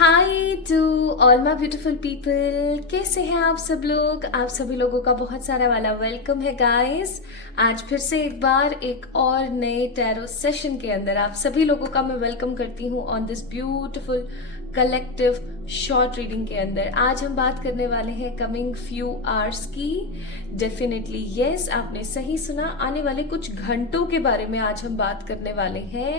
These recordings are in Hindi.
Hi to all my beautiful people, कैसे हैं आप सब लोग। आप सभी लोगों का बहुत सारा वाला वेलकम है गाइस। आज फिर से एक बार एक और नए टैरो सेशन के अंदर आप सभी लोगों का मैं वेलकम करती हूँ on this beautiful collective short reading के अंदर। आज हम बात करने वाले हैं कमिंग फ्यू आवर्स की। डेफिनेटली यस, आपने सही सुना, आने वाले कुछ घंटों के बारे में आज हम बात करने वाले हैं।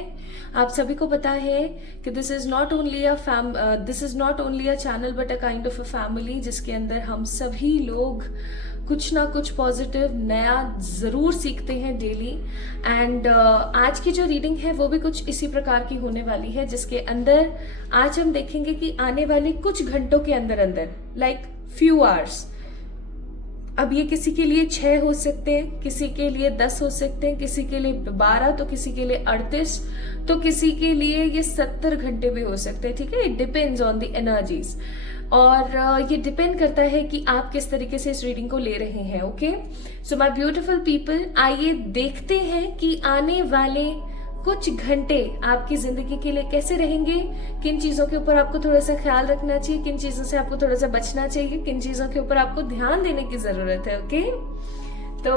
आप सभी को पता है कि this is not only a channel but a kind of a family, जिसके अंदर हम सभी लोग कुछ ना कुछ पॉजिटिव नया जरूर सीखते हैं डेली। एंड आज की जो रीडिंग है वो भी कुछ इसी प्रकार की होने वाली है, जिसके अंदर आज हम देखेंगे कि आने वाले कुछ घंटों के अंदर अंदर लाइक फ्यू आवर्स, अब ये किसी के लिए 6 हो सकते हैं, किसी के लिए 10 हो सकते हैं, किसी के लिए 12, तो किसी के लिए 38, तो किसी के लिए ये 70 घंटे भी हो सकते हैं। ठीक है, it depends on the energies और ये डिपेंड करता है कि आप किस तरीके से इस रीडिंग को ले रहे हैं। Okay, so my beautiful people, आइए देखते हैं कि आने वाले कुछ घंटे आपकी जिंदगी के लिए कैसे रहेंगे, किन चीजों के ऊपर आपको थोड़ा सा ख्याल रखना चाहिए, किन चीजों से आपको थोड़ा सा बचना चाहिए, किन चीजों के ऊपर आपको ध्यान देने की जरूरत है। ओके, तो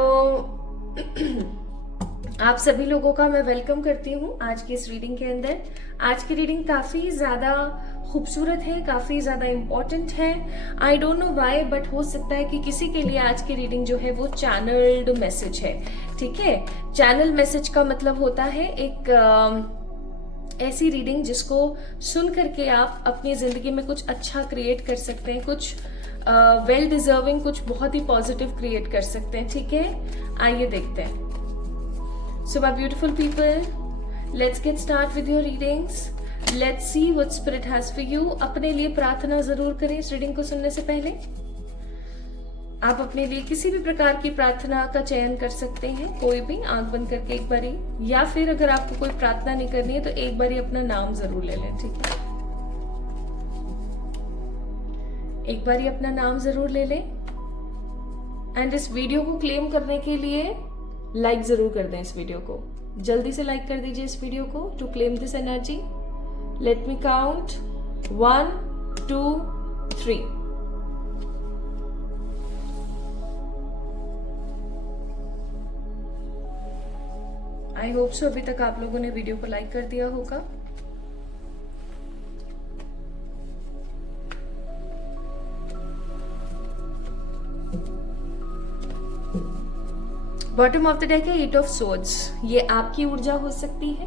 आप सभी लोगों का मैं वेलकम करती हूँ आज की इस रीडिंग के अंदर। आज की रीडिंग काफी ज्यादा खूबसूरत है, काफी ज्यादा इम्पोर्टेंट है। I don't know why, but हो सकता है कि किसी के लिए आज की रीडिंग जो है वो चैनल्ड मैसेज है। ठीक है, चैनल मैसेज का मतलब होता है एक ऐसी रीडिंग जिसको सुन करके आप अपनी जिंदगी में कुछ अच्छा क्रिएट कर सकते हैं, कुछ वेल डिजर्विंग, कुछ बहुत ही पॉजिटिव क्रिएट कर सकते हैं। ठीक है, आइए देखते हैं। So my beautiful people, let's get start with your readings. Let's see what spirit has for you. अपने लिए प्रार्थना जरूर करें इस रीडिंग को सुनने से पहले। आप अपने लिए किसी भी प्रकार की प्रार्थना का चयन कर सकते हैं, कोई भी, आंख बंद करके एक बारी, या फिर अगर आपको कोई प्रार्थना नहीं करनी है तो एक बारी अपना नाम जरूर ले लें। ठीक है, एक बारी अपना नाम जरूर ले लें। एंड इस वीडियो को क्लेम करने के लिए लाइक जरूर कर दें इस वीडियो को, जल्दी से लाइक कर दीजिए इस वीडियो को to claim this energy. Let me count 1 2 3। I hope so अभी तक आप लोगों ने वीडियो को लाइक कर दिया होगा। बॉटम ऑफ द डेक है 8 ऑफ सोर्ड्स। ये आपकी ऊर्जा हो सकती है,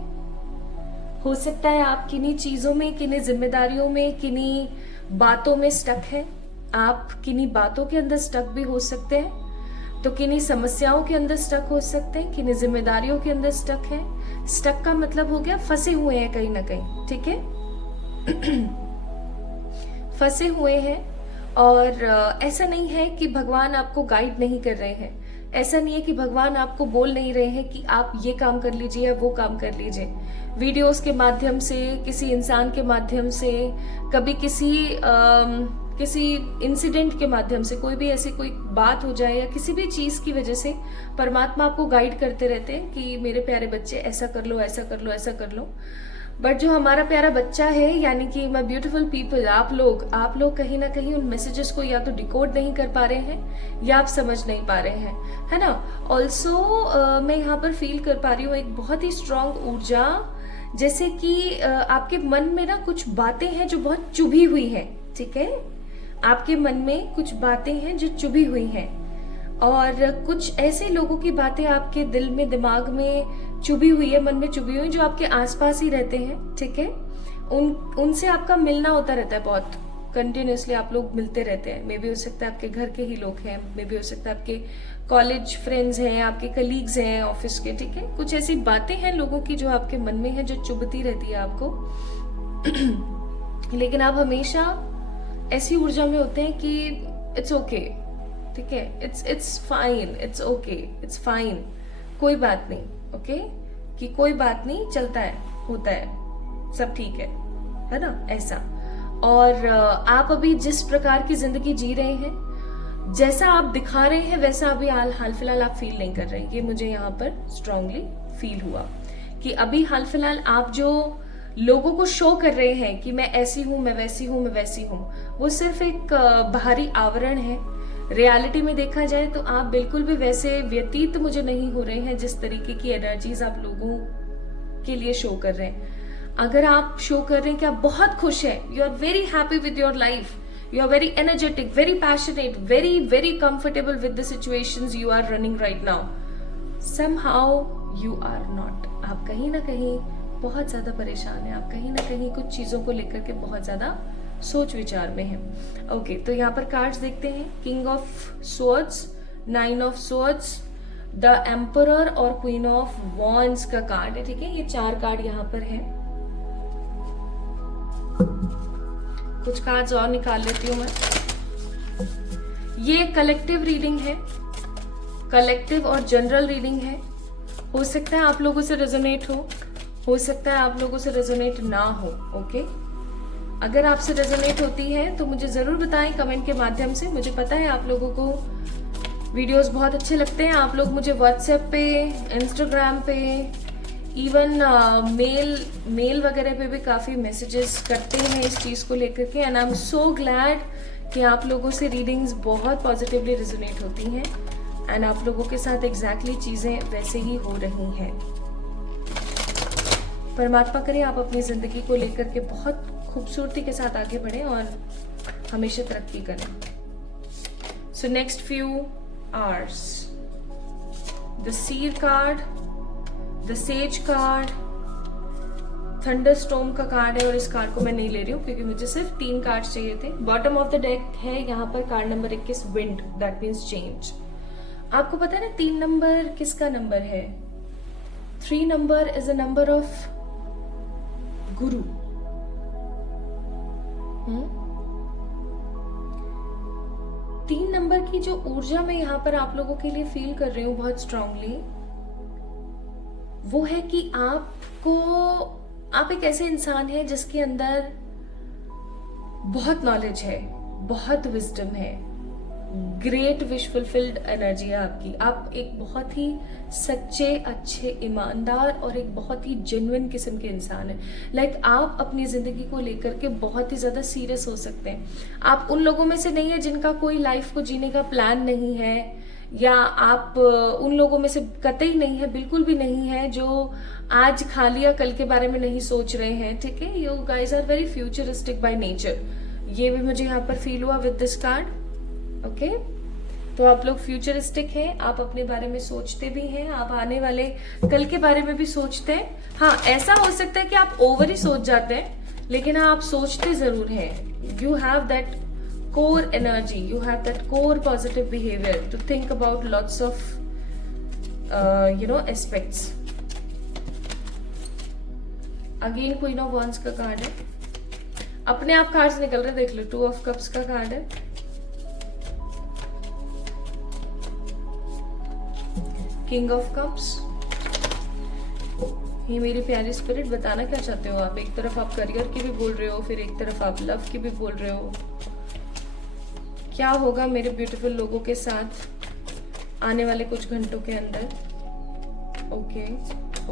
हो सकता है आप किन्हीं चीजों में, किन्हीं जिम्मेदारियों में, किन्हीं बातों में स्टक है। आप किन्हीं बातों के अंदर स्टक भी हो सकते हैं, तो किन्हीं समस्याओं के अंदर स्टक हो सकते हैं, किन्हीं जिम्मेदारियों के अंदर स्टक है। स्टक का मतलब हो गया फंसे हुए हैं कहीं ना कहीं। ठीक है, फंसे हुए हैं। और ऐसा नहीं है कि भगवान आपको गाइड नहीं कर रहे हैं, ऐसा नहीं है कि भगवान आपको बोल नहीं रहे हैं कि आप ये काम कर लीजिए या वो काम कर लीजिए। वीडियोस के माध्यम से, किसी इंसान के माध्यम से, कभी किसी इंसिडेंट के माध्यम से, कोई भी ऐसी कोई बात हो जाए या किसी भी चीज की वजह से परमात्मा आपको गाइड करते रहते हैं कि मेरे प्यारे बच्चे ऐसा कर लो, ऐसा कर लो, ऐसा कर लो। बट जो हमारा प्यारा बच्चा है, यानी कि माय ब्यूटीफुल पीपल, आप लोग कहीं ना कहीं उन मैसेजेस को या तो डिकोड नहीं कर पा रहे हैं या आप समझ नहीं पा रहे हैं, है ना। ऑल्सो मैं यहाँ पर फील कर पा रही हूँ एक बहुत ही स्ट्रांग ऊर्जा, जैसे कि आपके मन में ना कुछ बातें हैं जो बहुत चुभी हुई हैं। ठीक है, आपके मन में कुछ बातें हैं जो चुभी हुई हैं, और कुछ ऐसे लोगों की बातें आपके दिल में, दिमाग में चुभी हुई है, मन में चुभी हुई, जो आपके आसपास ही रहते हैं। ठीक है, उनसे आपका मिलना होता रहता है, बहुत कंटिन्यूसली आप लोग मिलते रहते हैं। मे भी हो सकता है आपके घर के ही लोग हैं, मे भी हो सकता है आपके कॉलेज फ्रेंड्स हैं, आपके कलीग्स हैं ऑफिस के। ठीक है, कुछ ऐसी बातें हैं लोगों की जो आपके मन में है, जो चुभती रहती है आपको। लेकिन आप हमेशा ऐसी ऊर्जा में होते हैं कि इट्स ओके। ठीक है, it's fine, it's okay, it's fine, कोई बात नहीं। ओके, कि कोई बात नहीं, चलता है, होता है, सब ठीक है ना, ऐसा। और आप अभी जिस प्रकार की जिंदगी जी रहे हैं, जैसा आप दिखा रहे हैं, वैसा अभी हाल फिलहाल आप फील नहीं कर रहे। ये मुझे यहाँ पर स्ट्रांगली फील हुआ कि अभी हाल फिलहाल आप जो लोगों को शो कर रहे हैं कि मैं ऐसी हूं, मैं वैसी हूं, मैं वैसी हूं, वो सिर्फ एक बाहरी आवरण है। रियलिटी में देखा जाए तो आप बिल्कुल भी वैसे व्यतीत मुझे नहीं हो रहे हैं जिस तरीके की एनर्जीज आप लोगों के लिए शो कर रहे हैं। अगर आप शो कर रहे हैं कि आप बहुत खुश हैं, you are very happy with your life, you are very energetic, very passionate, very comfortable with the situations you are running right now, somehow you are not। आप कहीं ना कहीं बहुत ज्यादा परेशान हैं, आप कहीं ना कहीं कुछ चीजों को लेकर के बहुत ज्यादा सोच विचार में हैं। ओके, तो यहाँ पर कार्ड्स देखते हैं। King of swords, 9 of swords, the emperor और क्वीन ऑफ वॉन्ड्स का कार्ड है। ठीक है, ये 4 कार्ड यहाँ पर है। कुछ कार्ड्स और निकाल लेती हूं मैं। ये कलेक्टिव रीडिंग है, कलेक्टिव और जनरल रीडिंग है। हो सकता है आप लोगों से रेजोनेट हो सकता है आप लोगों से रेजोनेट ना हो। ओके, अगर आपसे रेजोनेट होती है तो मुझे जरूर बताएं कमेंट के माध्यम से। मुझे पता है आप लोगों को वीडियोस बहुत अच्छे लगते हैं। आप लोग मुझे व्हाट्सएप पे, इंस्टाग्राम पे, इवन मेल वगैरह पे भी काफी मैसेजेस करते हैं इस चीज को लेकर के। And I am so glad कि आप लोगों से रीडिंग्स बहुत पॉजिटिवली रिजोनेट होती हैं एंड आप लोगों के साथ एग्जैक्टली चीजें वैसे ही हो रही हैं। परमात्मा करे आप अपनी जिंदगी को लेकर के बहुत खूबसूरती के साथ आगे बढ़ें और हमेशा तरक्की करें। So next few hours, the Seer card, the sage card, thunderstorm का कार्ड है और इस कार्ड को मैं नहीं ले रही हूँ क्योंकि मुझे सिर्फ 3 कार्ड चाहिए थे। बॉटम ऑफ द डेक है यहाँ पर card number 21, wind, that means change. आपको पता है ना 3 नंबर किसका नंबर है? 3 number is a number of Guru. 3 number की जो ऊर्जा मैं यहाँ पर आप लोगों के लिए फील कर रही हूँ बहुत स्ट्रांगली, वो है कि आप एक ऐसे इंसान हैं जिसके अंदर बहुत नॉलेज है, बहुत विजडम है, ग्रेट विश फुलफिल्ड एनर्जी है आपकी। आप एक बहुत ही सच्चे, अच्छे, ईमानदार और एक बहुत ही जेन्युइन किस्म के इंसान हैं। लाइक आप अपनी जिंदगी को लेकर के बहुत ही ज्यादा सीरियस हो सकते हैं। आप उन लोगों में से नहीं है जिनका कोई लाइफ को जीने का प्लान नहीं है, या आप उन लोगों में से कतई नहीं है, बिल्कुल भी नहीं है, जो आज खा लिया कल के बारे में नहीं सोच रहे हैं। ठीक है, you guys are very futuristic by nature. ये भी मुझे यहाँ पर फील हुआ विद दिस कार्ड। ओके, तो आप लोग फ्यूचरिस्टिक हैं, आप अपने बारे में सोचते भी हैं, आप आने वाले कल के बारे में भी सोचते हैं। हाँ, ऐसा हो सकता है कि आप ओवर ही सोच जाते हैं, लेकिन हाँ, आप सोचते जरूर हैं। You have that core energy, you have that core positive behavior to think about lots of aspects. Again Queen of Wands का कार्ड है। अपने आप कार्ड्स निकल रहे, देख लो। 2 of Cups का कार्ड है, King of Cups। ये मेरी प्यारी स्पिरिट, बताना क्या चाहते हो आप? एक तरफ आप करियर की भी बोल रहे हो, फिर एक तरफ आप लव की भी बोल रहे हो। क्या होगा मेरे ब्यूटीफुल लोगों के साथ आने वाले कुछ घंटों के अंदर? Okay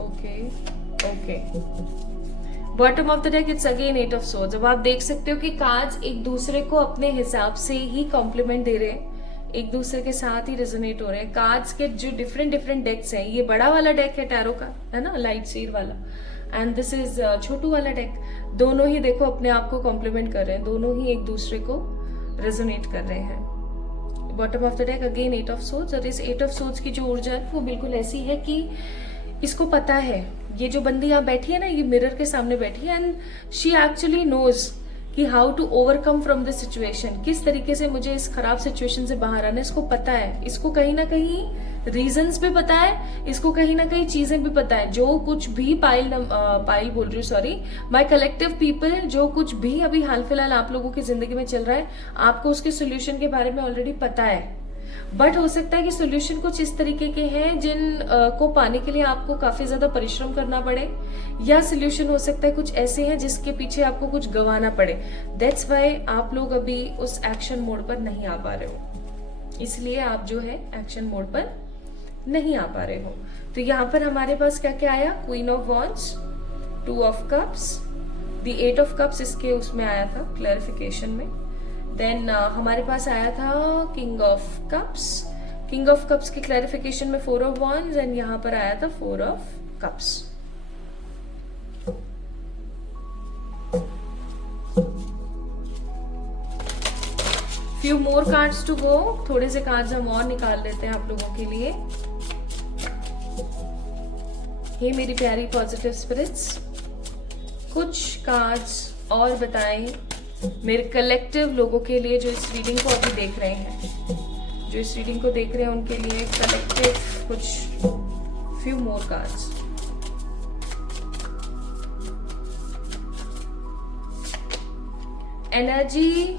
okay okay, bottom of the deck it's again 8 of swords. अब आप देख सकते हो कि कार्ड्स एक दूसरे को अपने हिसाब से ही कॉम्प्लीमेंट दे रहे हैं, एक दूसरे के साथ ही रेजोनेट हो रहे हैं। कार्ड्स के जो डिफरेंट डेक्स हैं, ये बड़ा वाला डेक है टैरो का, है ना, लाइट सीर वाला, एंड दिस इज छोटू वाला डेक। दोनों ही देखो अपने आप को कॉम्प्लीमेंट कर रहे हैं, दोनों ही एक दूसरे को रेजोनेट कर रहे हैं। Bottom of the deck again 8 of swords, और इस 8 ऑफ सोर्ड्स की जो ऊर्जा है वो बिल्कुल ऐसी है कि इसको पता है, ये जो बंदी यहाँ बैठी है ना, ये मिरर के सामने बैठी है, एंड शी एक्चुअली नोज कि how to overcome from this situation, किस तरीके से मुझे इस खराब सिचुएशन से बाहर आना है। इसको पता है, इसको कहीं ना कहीं रीजंस भी पता है, इसको कहीं ना कहीं चीजें भी पता है। जो कुछ भी पाइल बोल रही हूँ, सॉरी, माय कलेक्टिव पीपल, जो कुछ भी अभी हाल फिलहाल आप लोगों की जिंदगी में चल रहा है, आपको उसके सोल्यूशन के बारे में ऑलरेडी पता है। बट हो सकता है कि सोल्यूशन कुछ इस तरीके के हैं जिन को पाने के लिए आपको काफी ज्यादा परिश्रम करना पड़े, या सोल्यूशन हो सकता है कुछ ऐसे हैं जिसके पीछे आपको कुछ गंवाना पड़े। दैट्स वाई आप लोग अभी उस एक्शन मोड पर नहीं आ पा रहे हो, इसलिए आप जो है एक्शन मोड पर नहीं आ पा रहे हो। तो यहाँ पर हमारे पास क्या क्या आया? Queen of wands, 2 of cups, the 8 of cups इसके उसमें आया था क्लैरिफिकेशन में। देन हमारे पास आया था king of cups. King of cups की क्लैरिफिकेशन में 4 ऑफ वॉन्ड्स एंड यहाँ पर आया था 4 of cups. Few more cards to go, थोड़े से कार्ड्स हम और निकाल लेते हैं आप लोगों के लिए। हे मेरी प्यारी पॉजिटिव स्पिरिट्स, कुछ कार्ड्स और बताएं मेरे कलेक्टिव लोगों के लिए जो इस रीडिंग को अभी देख रहे हैं, जो इस रीडिंग को देख रहे हैं उनके लिए कलेक्टिव कुछ few more cards. Energy,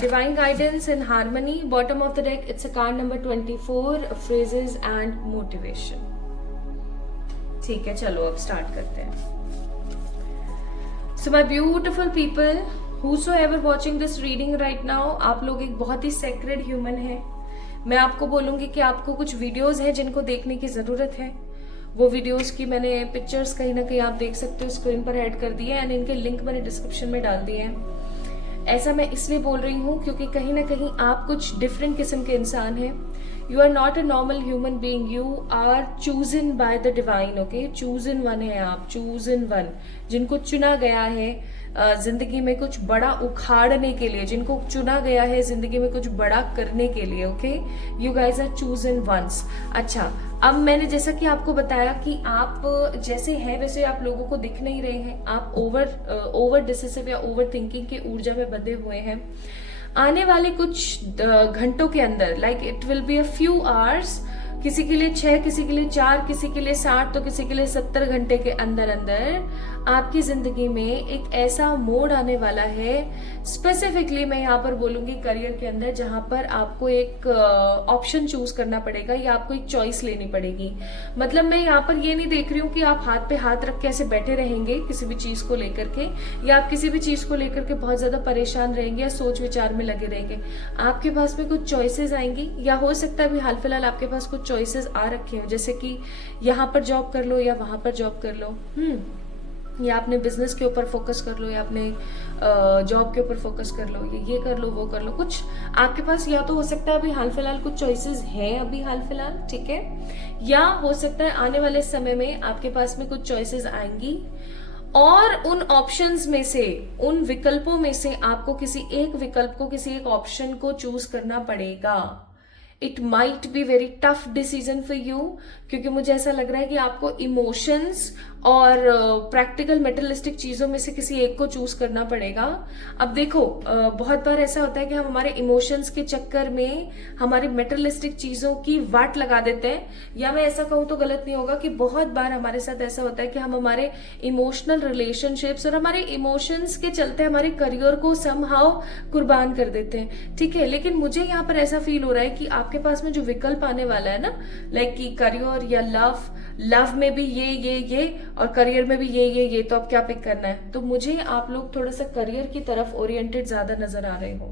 divine guidance and harmony. Bottom of the deck, it's a card number 24, phrases and motivation. ठीक है, चलो अब स्टार्ट करते हैं। So my beautiful people, whosoever watching this reading right now, आप लोग एक बहुत ही sacred human है। मैं आपको बोलूंगी कि आपको कुछ वीडियोस हैं जिनको देखने की जरूरत है। वो वीडियोस की मैंने पिक्चर्स कहीं ना कहीं आप देख सकते हो, स्क्रीन पर ऐड कर दिए एंड इनके लिंक मैंने डिस्क्रिप्शन में डाल दिए हैं। ऐसा मैं इसलिए बोल रही हूँ क्योंकि कहीं ना कहीं आप कुछ डिफरेंट किस्म के इंसान हैं। You are not a normal human being, you are chosen by the divine. Okay, chosen one है आप, चूजन वन, जिनको चुना गया है जिंदगी में कुछ बड़ा उखाड़ने के लिए, जिनको चुना गया है जिंदगी में कुछ बड़ा करने के लिए। Okay, you guys are chosen ones. अच्छा, अब मैंने जैसा कि आपको बताया कि आप जैसे हैं वैसे आप लोगों को दिख नहीं रहे हैं। आप ओवर डिसिसिव या ओवर थिंकिंग के ऊर्जा में बंधे हुए हैं। आने वाले कुछ घंटों के अंदर, like it will be a few hours, किसी के लिए 6, किसी के लिए 4, किसी के लिए 60 तो किसी के लिए 70 घंटे के अंदर अंदर आपकी जिंदगी में एक ऐसा मोड़ आने वाला है। स्पेसिफिकली मैं यहाँ पर बोलूंगी करियर के अंदर, जहां पर आपको एक ऑप्शन चूज करना पड़ेगा या आपको एक चॉइस लेनी पड़ेगी। मतलब मैं यहाँ पर ये नहीं देख रही हूँ कि आप हाथ पे हाथ रख के ऐसे बैठे रहेंगे किसी भी चीज को लेकर के, या आप किसी भी चीज को लेकर के बहुत ज्यादा परेशान रहेंगे या सोच विचार में लगे रहेंगे। आपके पास में कुछ चॉइसेस आएंगी, या हो सकता है अभी हाल फिलहाल आपके पास कुछ चॉइसेस आ रखे हो, जैसे कि यहाँ पर जॉब कर लो या वहां पर जॉब कर लो, या अपने बिजनेस के ऊपर फोकस कर लो, या अपने जॉब के ऊपर फोकस कर लो, ये कर लो, वो कर लो। कुछ आपके पास या तो हो सकता है अभी हाल फिलहाल कुछ चॉइसेस हैं अभी हाल फिलहाल, ठीक है, या हो सकता है आने वाले समय में आपके पास में कुछ चॉइसेस आएंगी और उन ऑप्शंस में से, उन विकल्पों में से आपको किसी एक विकल्प को, किसी एक ऑप्शन को चूज करना पड़ेगा। It might be very tough decision for you, क्योंकि मुझे ऐसा लग रहा है कि आपको इमोशंस और प्रैक्टिकल मेटलिस्टिक चीजों में से किसी एक को चूज करना पड़ेगा। अब देखो, बहुत बार ऐसा होता है कि हम हमारे इमोशंस के चक्कर में हमारी मेटलिस्टिक चीजों की वाट लगा देते हैं, या मैं ऐसा कहूं तो गलत नहीं होगा कि बहुत बार हमारे साथ ऐसा होता है कि हम हमारे इमोशनल रिलेशनशिप्स और हमारे इमोशंस के चलते हमारे करियर को समहाउ कुर्बान कर देते हैं, ठीक है। लेकिन मुझे यहाँ पर ऐसा फील हो रहा है कि आपके पास में जो विकल्प आने वाला है ना, लाइक कि करियर या लव में भी ये और करियर में भी ये, तो अब क्या पिक करना है? तो मुझे आप लोग थोड़ा सा करियर की तरफ ओरिएंटेड ज्यादा नजर आ रहे हो।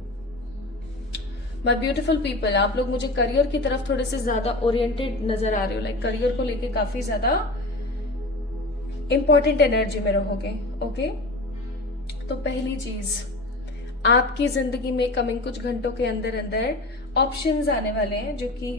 माय ब्यूटीफुल पीपल, आप लोग मुझे करियर की तरफ थोड़े से ज्यादा ओरिएंटेड नजर आ रहे हो, लाइक करियर को लेके काफी ज्यादा इंपॉर्टेंट एनर्जी में रहोगे। ओके, तो पहली चीज, आपकी जिंदगी में कमिंग कुछ घंटों के अंदर अंदर ऑप्शंस आने वाले हैं जो कि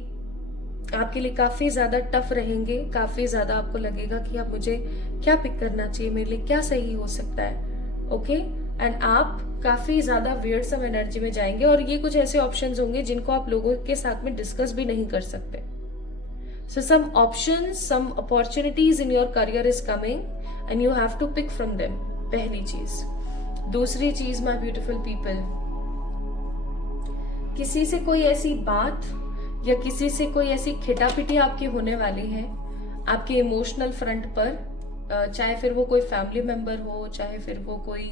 आपके लिए काफी ज्यादा टफ रहेंगे। काफी ज्यादा आपको लगेगा कि अब मुझे क्या पिक करना चाहिए, मेरे लिए क्या सही हो सकता है। ओके, एंड आप काफी ज्यादा वियर्ड सम एनर्जी में जाएंगे और ये कुछ ऐसे ऑप्शंस होंगे जिनको आप लोगों के साथ में डिस्कस भी नहीं कर सकते। So some options, some opportunities in your career is coming and you have to pick from them, पहली चीज। दूसरी चीज, माय ब्यूटीफुल पीपल, किसी से कोई ऐसी बात या किसी से कोई ऐसी खिटापिटी आपकी होने वाली है आपके इमोशनल फ्रंट पर, चाहे फिर वो कोई फैमिली मेंबर हो, चाहे फिर वो कोई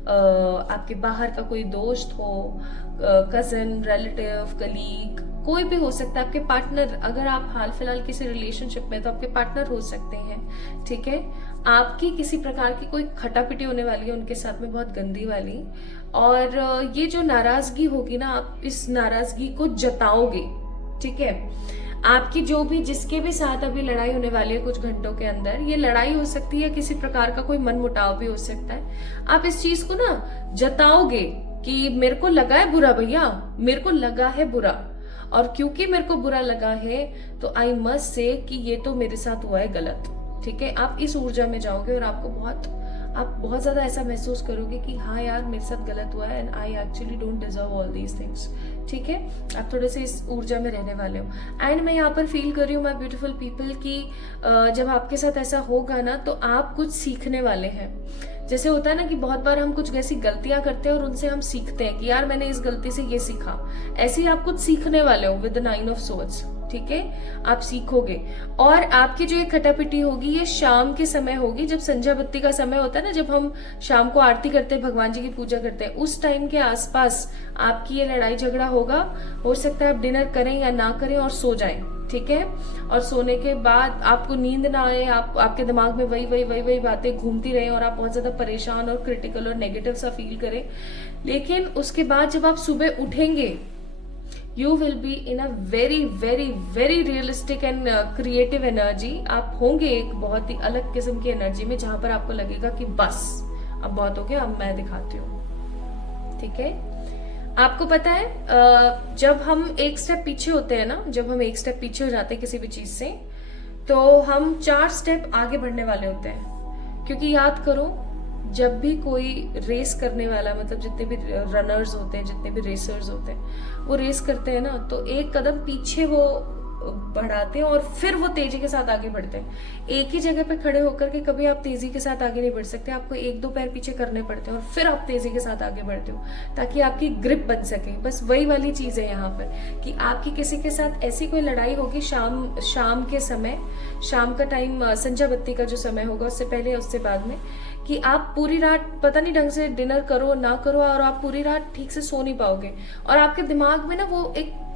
आपके बाहर का कोई दोस्त हो, कजन, रिलेटिव, कलीग, कोई भी हो सकता है, आपके पार्टनर। अगर आप हाल फिलहाल किसी रिलेशनशिप में, तो आपके पार्टनर हो सकते हैं, ठीक है। आपकी किसी प्रकार की कोई खटापिटी होने वाली है उनके साथ में, बहुत गंदी वाली, और ये जो नाराजगी होगी ना, आप इस नाराजगी को जताओगे, ठीक है। आपकी जो भी जिसके भी साथ अभी लड़ाई होने वाली है कुछ घंटों के अंदर, ये लड़ाई हो सकती है, किसी प्रकार का कोई मनमुटाव भी हो सकता है। आप इस चीज को ना जताओगे कि मेरे को लगा है बुरा भैया, मेरे को लगा है बुरा, और क्योंकि मेरे को बुरा लगा है तो आई मस्ट से कि ये तो मेरे साथ हुआ है गलत। ठीक है, आप इस ऊर्जा में जाओगे और आप बहुत ज्यादा ऐसा महसूस करोगे कि हाँ यार मेरे साथ गलत हुआ है and I actually don't deserve all these things. ठीक है, आप थोड़े से इस ऊर्जा में रहने वाले हो। एंड मैं यहाँ पर फील कर रही हूँ माय ब्यूटीफुल पीपल कि जब आपके साथ ऐसा होगा ना तो आप कुछ सीखने वाले हैं। जैसे होता है ना कि बहुत बार हम कुछ ऐसी गलतियां करते हैं और उनसे हम सीखते हैं कि यार मैंने इस गलती से ये सीखा, ऐसे ही आप कुछ सीखने वाले हो विद द 9 ऑफ सोर्ड्स। ठीक है, आप सीखोगे और आपकी जो ये खटापिटी होगी ये शाम के समय होगी, जब संध्या बत्ती का समय होता है ना, जब हम शाम को आरती करते हैं, भगवान जी की पूजा करते हैं, उस टाइम के आसपास आपकी ये लड़ाई झगड़ा होगा। हो सकता है आप डिनर करें या ना करें और सो जाएं। ठीक है, और सोने के बाद आपको नींद ना आए, आपके दिमाग में वही बातें घूमती रहे और आप बहुत ज्यादा परेशान और क्रिटिकल और नेगेटिव सा फील करें। लेकिन उसके बाद जब आप सुबह उठेंगे you will be in a very very very realistic and creative energy. आप होंगे एक बहुत ही अलग किस्म की एनर्जी में, जहां पर आपको लगेगा कि बस अब बहुत हो गया, अब मैं दिखाती हूँ। ठीक है, आपको पता है जब हम एक स्टेप पीछे होते हैं ना, जब हम एक स्टेप पीछे हो जाते हैं किसी भी चीज से, तो हम 4 स्टेप आगे बढ़ने वाले होते हैं। क्योंकि याद करो, जब भी कोई रेस करने वाला, मतलब जितने भी रनर्स होते हैं, जितने भी रेसर्स होते हैं, वो रेस करते हैं ना, तो एक कदम पीछे वो बढ़ाते हैं और फिर वो तेजी के साथ आगे बढ़ते हैं। एक ही जगह पे खड़े होकर के कभी आप तेजी के साथ आगे नहीं बढ़ सकते, आपको 1-2 पैर पीछे करने पड़ते हैं और फिर आप तेजी के साथ आगे बढ़ते हो ताकि आपकी ग्रिप बन सके। बस वही वाली चीज है यहाँ पर कि आपकी किसी के साथ ऐसी कोई लड़ाई होगी शाम के समय, शाम का टाइम, संध्या बत्ती का जो समय होगा, उससे पहले उससे बाद में, कि आप पूरी रात पता नहीं ढंग से डिनर करो ना करो और आप पूरी रात ठीक से सो नहीं पाओगे और आपके दिमाग में ना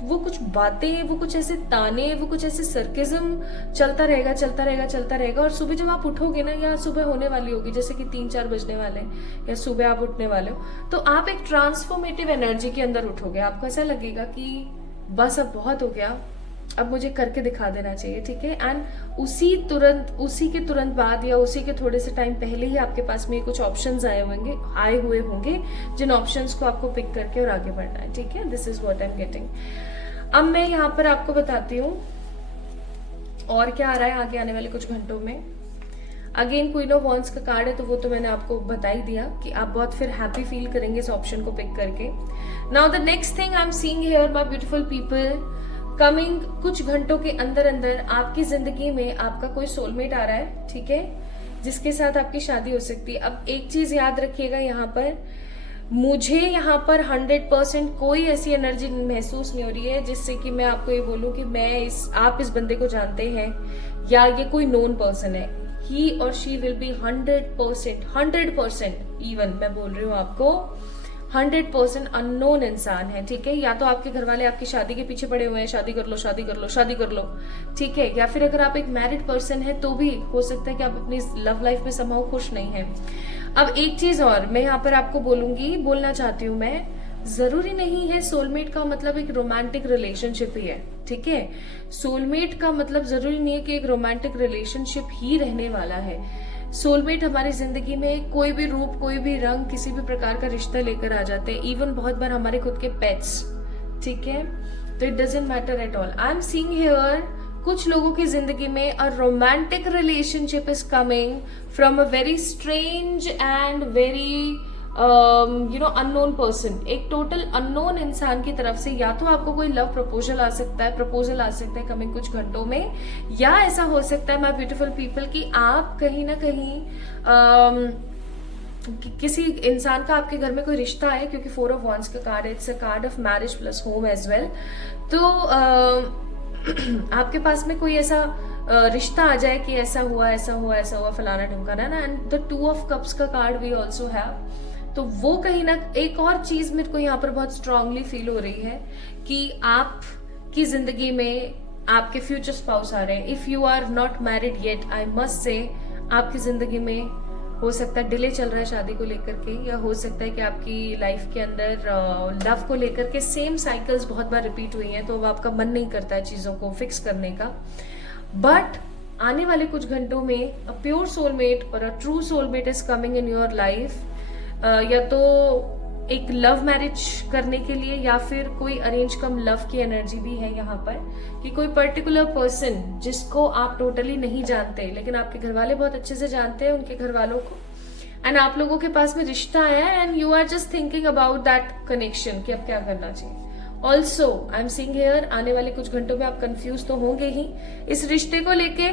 वो कुछ बातें, वो कुछ ऐसे ताने, वो कुछ ऐसे सर्किज्म चलता रहेगा और सुबह जब आप उठोगे ना, या सुबह होने वाली होगी, जैसे कि 3-4 बजने वाले हैं या सुबह आप उठने वाले हो, तो आप एक ट्रांसफॉर्मेटिव एनर्जी के अंदर उठोगे। आपको ऐसा लगेगा कि बस अब बहुत हो गया, अब मुझे करके दिखा देना चाहिए। ठीक है, एंड उसी के तुरंत बाद या उसी के थोड़े से टाइम पहले ही आपके पास में कुछ ऑप्शंस आए हुए होंगे जिन ऑप्शंस को आपको पिक करके और आगे बढ़ना है। ठीक है, this is what I am getting. अब मैं यहाँ पर आपको बताती हूँ और क्या आ रहा है आगे आने वाले कुछ घंटों में। अगेन क्वीन ऑफ वॉन्ड्स का कार्ड है, तो वो तो मैंने आपको बता ही दिया कि आप बहुत फिर हैप्पी फील करेंगे इस ऑप्शन को पिक करके। Now the next thing I am seeing here my beautiful people, coming कुछ घंटों के अंदर अंदर आपकी जिंदगी में आपका कोई सोलमेट आ रहा है। ठीक है, जिसके साथ आपकी शादी हो सकती है। अब एक चीज याद रखिएगा, यहाँ पर मुझे यहाँ पर 100% कोई ऐसी एनर्जी महसूस नहीं हो रही है जिससे कि मैं आपको ये बोलूं कि आप इस बंदे को जानते हैं या ये कोई नोन पर्सन है। ही और शी विल बी 100% इवन मैं बोल रही हूँ आपको 100% अननोन इंसान है। ठीक है, या तो आपके घर वाले आपकी शादी के पीछे पड़े हुए हैं, शादी कर लो शादी कर लो शादी कर लो। ठीक है, या फिर अगर आप एक मैरिड पर्सन है तो भी हो सकता है कि आप अपनी लव लाइफ में समहाउ खुश नहीं है। अब एक चीज और मैं यहाँ पर आपको बोलना चाहती हूँ मैं, जरूरी नहीं है सोलमेट का मतलब एक रोमांटिक रिलेशनशिप ही है। ठीक है, सोलमेट का मतलब जरूरी नहीं है कि एक रोमांटिक रिलेशनशिप ही रहने वाला है। सोलमेट हमारी जिंदगी में कोई भी रूप, कोई भी रंग, किसी भी प्रकार का रिश्ता लेकर आ जाते हैं, इवन बहुत बार हमारे खुद के पेट्स। ठीक है, तो it doesn't matter at all. I am seeing here कुछ लोगों की जिंदगी में a romantic relationship is coming from a very strange and very unknown person, एक टोटल अननोन इंसान की तरफ से। या तो आपको कोई लव प्रपोजल आ सकता है कमिंग कुछ घंटों में, या ऐसा हो सकता है माय ब्यूटीफुल पीपल कि आप कहीं ना कहीं किसी इंसान का आपके घर में कोई रिश्ता है, क्योंकि 4 ऑफ वॉन्ड्स का कार्ड है, it's a card of marriage plus home as well. तो आपके पास में कोई ऐसा रिश्ता आ जाए कि ऐसा हुआ फलाना ढिमकाना ना। एंड द 2 ऑफ कप्स का कार्ड वी ऑल्सो हैव, तो वो कहीं ना एक और चीज मेरे को यहाँ पर बहुत स्ट्रांगली फील हो रही है कि आपकी जिंदगी में आपके फ्यूचर स्पाउस आ रहे हैं। If you are not married yet, I must say आपकी जिंदगी में हो सकता है डिले चल रहा है शादी को लेकर के, या हो सकता है कि आपकी लाइफ के अंदर लव को लेकर के सेम साइकिल्स बहुत बार रिपीट हुई हैं, तो अब आपका मन नहीं करता है चीज़ों को फिक्स करने का। बट आने वाले कुछ घंटों में अ प्योर सोलमेट और a true soulmate is coming in your life. या तो एक लव मैरिज करने के लिए, या फिर कोई अरेंज कम लव की एनर्जी भी है यहाँ पर, कि कोई पर्टिकुलर पर्सन जिसको आप टोटली नहीं जानते लेकिन आपके घर वाले बहुत अच्छे से जानते हैं उनके घर वालों को, एंड आप लोगों के पास में रिश्ता आया है and you are just thinking about that connection कि अब क्या करना चाहिए। Also I am seeing here आने वाले कुछ घंटों में आप कंफ्यूज तो होंगे ही इस रिश्ते को लेके,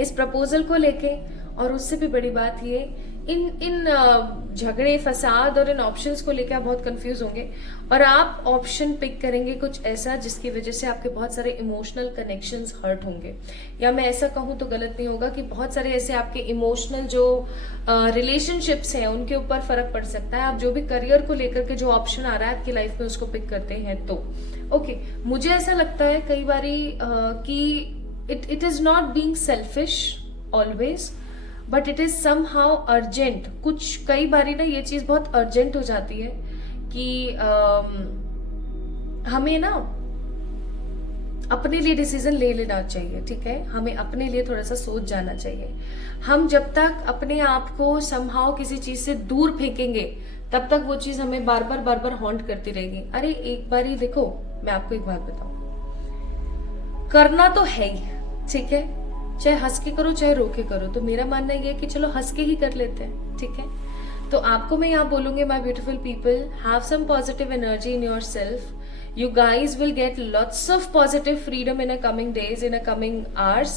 इस प्रपोजल को लेके, और उससे भी बड़ी बात ये इन झगड़े फसाद और इन ऑप्शंस को लेके आप बहुत कंफ्यूज होंगे, और आप ऑप्शन पिक करेंगे कुछ ऐसा जिसकी वजह से आपके बहुत सारे इमोशनल कनेक्शंस हर्ट होंगे, या मैं ऐसा कहूँ तो गलत नहीं होगा कि बहुत सारे ऐसे आपके इमोशनल जो रिलेशनशिप्स हैं उनके ऊपर फर्क पड़ सकता है। आप जो भी करियर को लेकर के जो ऑप्शन आ रहा है आपकी लाइफ में उसको पिक करते हैं तो ओके। मुझे ऐसा लगता है कई बारी कि it is not being selfish always, but it is somehow urgent. कुछ कई बारी ना ये चीज बहुत अर्जेंट हो जाती है कि हमें ना अपने लिए डिसीजन ले लेना चाहिए, ठीक है, हमें अपने लिए थोड़ा सा सोच जाना चाहिए। हम जब तक अपने आप को समहाउ किसी चीज से दूर फेंकेंगे तब तक वो चीज हमें बार बार हॉन्ट करती रहेगी। अरे एक बार ही देखो, मैं आपको एक बात बताऊं, करना तो है ही, ठीक है, चाहे हंस के करो चाहे रो के करो, तो मेरा मानना ये है कि चलो हंस के ही कर लेते हैं, ठीक है। तो आपको मैं यहाँ बोलूंगी my beautiful people, have some positive energy in yourself, you guys will get lots of positive freedom in a coming days, in a coming hours,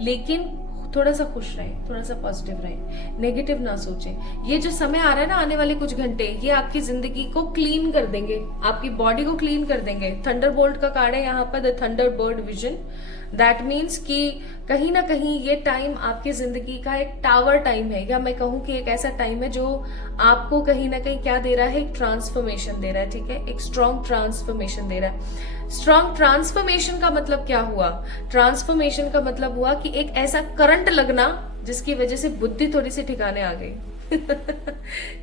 लेकिन थोड़ा सा खुश रहें, थोड़ा सा पॉजिटिव रहें, नेगेटिव ना सोचें। ये जो समय आ रहा है ना आने वाले कुछ घंटे, ये आपकी जिंदगी को क्लीन कर देंगे, आपकी बॉडी को क्लीन कर देंगे। थंडरबोल्ट का कार्ड है यहाँ पर, the Thunderbird vision. That means कि कहीं ना कहीं ये टाइम आपकी जिंदगी का एक टावर टाइम है, या मैं कहूँ कि एक ऐसा टाइम है जो आपको कहीं ना कहीं क्या दे रहा है, एक ट्रांसफॉर्मेशन दे रहा है, ठीक है, एक स्ट्रॉन्ग ट्रांसफॉर्मेशन दे रहा है। स्ट्रॉन्ग ट्रांसफॉर्मेशन का मतलब क्या हुआ? ट्रांसफॉर्मेशन का मतलब हुआ कि एक ऐसा करंट लगना जिसकी वजह से बुद्धि थोड़ी सी ठिकाने आ गई।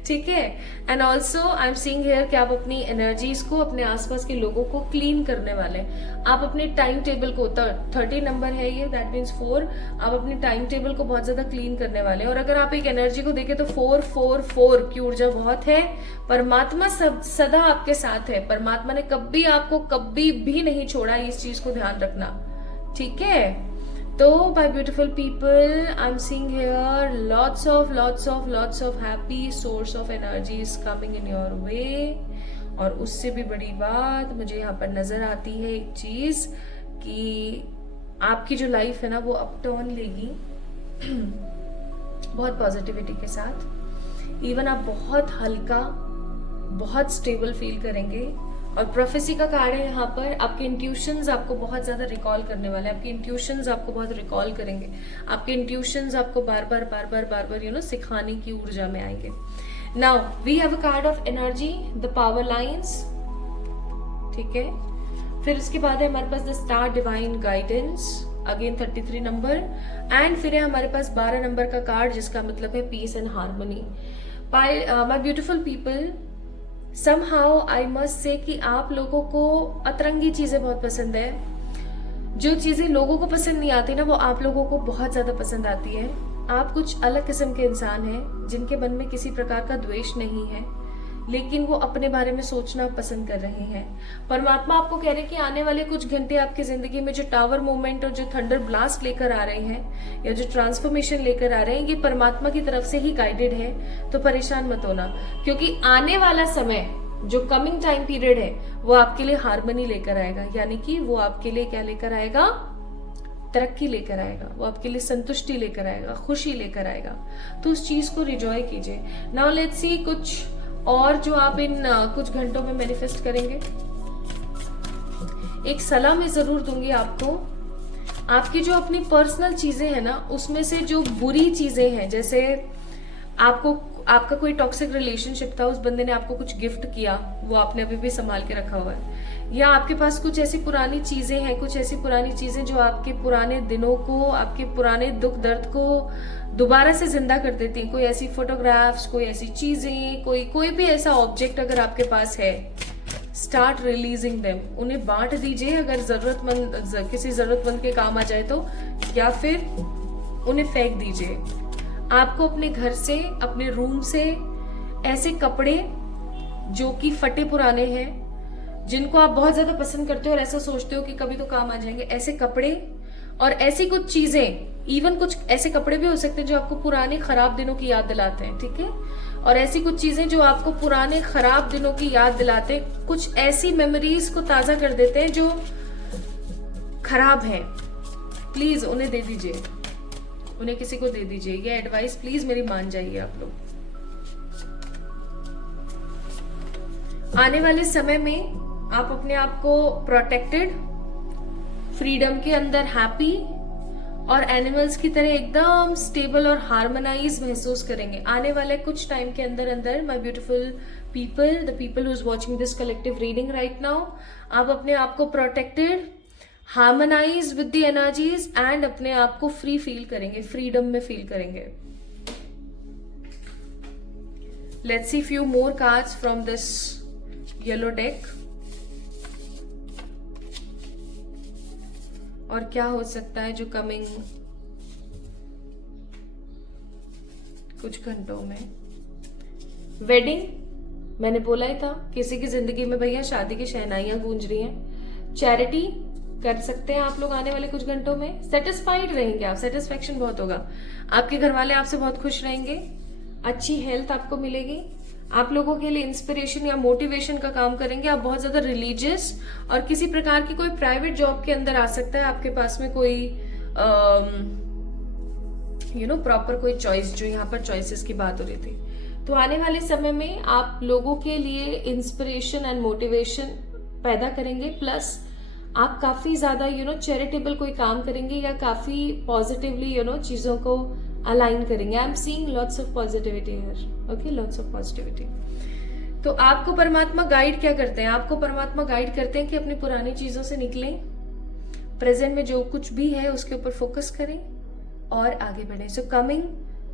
ठीक है। And also I am seeing here कि आप अपनी एनर्जीज को, अपने आसपास के लोगों को क्लीन करने वाले हैं। आप अपने टाइम टेबल को, 30 नंबर है ये, दैट मीन्स 4, आप अपने टाइम टेबल को बहुत ज्यादा क्लीन करने वाले हैं। और अगर आप एक एनर्जी को देखें तो 4 की ऊर्जा बहुत है। परमात्मा सदा आपके साथ है, परमात्मा ने कभी आपको कभी भी नहीं छोड़ा, इस चीज को ध्यान रखना, ठीक है। तो my beautiful people, I'm seeing here lots of happy source of energy is coming in your way। और उससे भी बड़ी बात मुझे यहाँ पर नजर आती है एक चीज कि आपकी जो लाइफ है ना वो अप टर्न लेगी बहुत पॉजिटिविटी के साथ। इवन आप बहुत हल्का, बहुत स्टेबल फील करेंगे। और प्रोफेसी का कार्ड है यहाँ पर, आपके इंट्यूशंस आपको बहुत ज्यादा रिकॉल करने वाले हैं, आपके इंट्यूशंस आपको बहुत रिकॉल करेंगे, आपके इंट्यूशंस आपको बार बार सिखाने की ऊर्जा में आएंगे। Now we have a card of energy, the power lines, ठीक है। फिर उसके बाद है हमारे पास the star divine guidance, again 33 number, and फिर है हमारे पास 12 नंबर का कार्ड जिसका मतलब है peace and harmony. My beautiful people, somehow I must say कि आप लोगों को अतरंगी चीजें बहुत पसंद है। जो चीजें लोगों को पसंद नहीं आती ना वो आप लोगों को बहुत ज्यादा पसंद आती है। आप कुछ अलग किस्म के इंसान हैं जिनके मन में किसी प्रकार का द्वेष नहीं है, लेकिन वो अपने बारे में सोचना पसंद कर रहे हैं। परमात्मा आपको कह रहे हैं कि आने वाले कुछ घंटे आपकी जिंदगी में जो टावर मूवमेंट और जो थंडर ब्लास्ट लेकर आ रहे हैं, या जो ट्रांसफॉर्मेशन लेकर आ रहे हैं, ये परमात्मा की तरफ से ही गाइडेड है। तो परेशान मत होना, क्योंकि आने वाला समय जो कमिंग टाइम पीरियड है वो आपके लिए हार्मनी लेकर आएगा, यानी कि वो आपके लिए क्या लेकर आएगा? तरक्की लेकर आएगा, वो आपके लिए संतुष्टि लेकर आएगा, खुशी लेकर आएगा। तो उस चीज को रिजॉय कीजिए। नाउ लेट्स सी कुछ और जो आप इन कुछ घंटों में मैनिफेस्ट करेंगे। एक सलाह मैं जरूर दूंगी आपको, आपकी जो अपनी पर्सनल चीजें हैं ना उसमें से जो बुरी चीजें हैं, जैसे आपका कोई टॉक्सिक रिलेशनशिप था, उस बंदे ने आपको कुछ गिफ्ट किया, वो आपने अभी भी संभाल के रखा हुआ है, या आपके पास कुछ ऐसी पुरानी चीजें हैं, कुछ ऐसी पुरानी चीजें जो आपके पुराने दिनों को, आपके पुराने दुख दर्द को दोबारा से जिंदा कर देती हैं। कोई ऐसी फोटोग्राफ्स, कोई ऐसी चीजें, कोई भी ऐसा ऑब्जेक्ट अगर आपके पास है, स्टार्ट रिलीजिंग देम। उन्हें बांट दीजिए अगर किसी जरूरतमंद के काम आ जाए तो, या फिर उन्हें फेंक दीजिए। आपको अपने घर से, अपने रूम से ऐसे कपड़े जो कि फटे पुराने हैं, जिनको आप बहुत ज्यादा पसंद करते हो और ऐसा सोचते हो कि कभी तो काम आ जाएंगे, ऐसे कपड़े और ऐसी कुछ चीजें, इवन कुछ ऐसे कपड़े भी हो सकते हैं जो आपको पुराने खराब दिनों की याद दिलाते हैं, ठीक है। और ऐसी कुछ चीजें जो आपको पुराने खराब दिनों की याद दिलाते हैं, कुछ ऐसी मेमोरीज को ताजा कर देते हैं जो खराब हैं, प्लीज उन्हें दे दीजिए, उन्हें किसी को दे दीजिए। ये एडवाइस प्लीज मेरी मान जाइए आप लोग। आने वाले समय में आप अपने आप को प्रोटेक्टेड, फ्रीडम के अंदर हैप्पी और एनिमल्स की तरह एकदम स्टेबल और हार्मोनाइज महसूस करेंगे। आने वाले कुछ टाइम के अंदर अंदर my beautiful people, the people who is watching this collective reading right now, आप अपने आप को protected, harmonise with the energies and अपने आप को फ्री फील करेंगे, फ्रीडम में फील करेंगे। Let's see few more cards from this yellow deck. और क्या हो सकता है जो कमिंग कुछ घंटों में। वेडिंग, मैंने बोला ही था, किसी की जिंदगी में भैया शादी की शहनाइयां गूंज रही हैं। चैरिटी कर सकते हैं आप लोग आने वाले कुछ घंटों में। सेटिस्फाइड रहेंगे आप, सेटिस्फेक्शन बहुत होगा। आपके घर वाले आपसे बहुत खुश रहेंगे, अच्छी हेल्थ आपको मिलेगी। आप लोगों के लिए इंस्पिरेशन या मोटिवेशन का काम करेंगे। आप बहुत ज्यादा रिलीजियस और किसी प्रकार की कोई प्राइवेट जॉब के अंदर आ सकता है आपके पास में कोई प्रॉपर कोई चॉइस, जो यहाँ पर चॉइसेस की बात हो रही थी। तो आने वाले समय में आप लोगों के लिए इंस्पिरेशन एंड मोटिवेशन पैदा करेंगे, प्लस आप काफी ज्यादा चैरिटेबल कोई काम करेंगे या काफी पॉजिटिवली चीजों को अलाइन करेंगे। आई am seeing lots of positivity here, okay, lots of positivity. तो आपको परमात्मा गाइड क्या करते हैं? आपको परमात्मा गाइड करते हैं कि अपनी पुरानी चीजों से निकलें, प्रेजेंट में जो कुछ भी है उसके ऊपर फोकस करें और आगे बढ़ें। सो कमिंग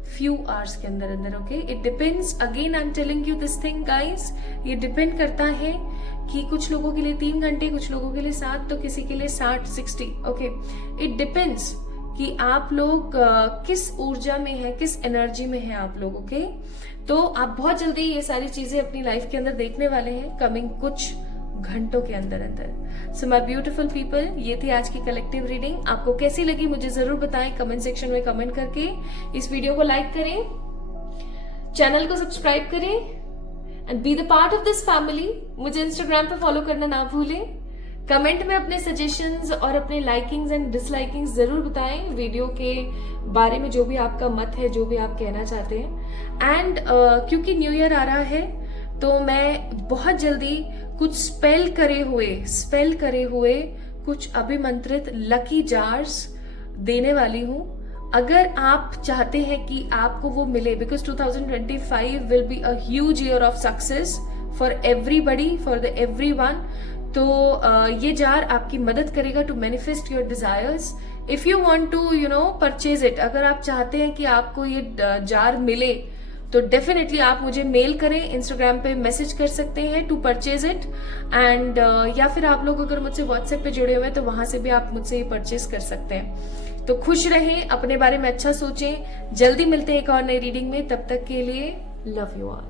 फ्यू आवर्स के अंदर अंदर, okay, it depends, again I am telling you this thing guys, ये डिपेंड करता है कि कुछ लोगों के लिए 3 घंटे, कुछ लोगों के लिए 7, तो किसी के लिए 60-60, ओके। इट डिपेंड्स कि आप लोग किस ऊर्जा में है, किस एनर्जी में है आप लोग, ओके। तो आप बहुत जल्दी ये सारी चीजें अपनी लाइफ के अंदर देखने वाले हैं कमिंग कुछ घंटों के अंदर अंदर। सो माय ब्यूटीफुल पीपल, ये थी आज की कलेक्टिव रीडिंग। आपको कैसी लगी मुझे जरूर बताएं कमेंट सेक्शन में कमेंट करके। इस वीडियो को लाइक करें, चैनल को सब्सक्राइब करें and be the part of this family. मुझे इंस्टाग्राम पे फॉलो करना ना भूलें। कमेंट में अपने सजेशंस और अपने लाइकिंग्स एंड डिसलाइकिंग्स जरूर बताएं वीडियो के बारे में, जो भी आपका मत है, जो भी आप कहना चाहते हैं। एंड क्योंकि न्यू ईयर आ रहा है तो मैं बहुत जल्दी कुछ स्पेल करे हुए कुछ अभिमंत्रित लकी जार्स देने वाली हूँ। अगर आप चाहते हैं कि आपको वो मिले, because 2025 will be a huge year of success for everybody, for the everyone. तो ये जार आपकी मदद करेगा to manifest your desires. If you want to purchase it, अगर आप चाहते हैं कि आपको ये जार मिले तो डेफिनेटली आप मुझे मेल करें, इंस्टाग्राम पे मैसेज कर सकते हैं टू परचेज इट। एंड या फिर आप लोग अगर मुझसे व्हाट्सएप पे जुड़े हुए हैं तो वहां से भी आप मुझसे ये परचेज कर सकते हैं। तो खुश रहें, अपने बारे में अच्छा सोचें। जल्दी मिलते हैं एक और नई रीडिंग में, तब तक के लिए लव यू ऑल।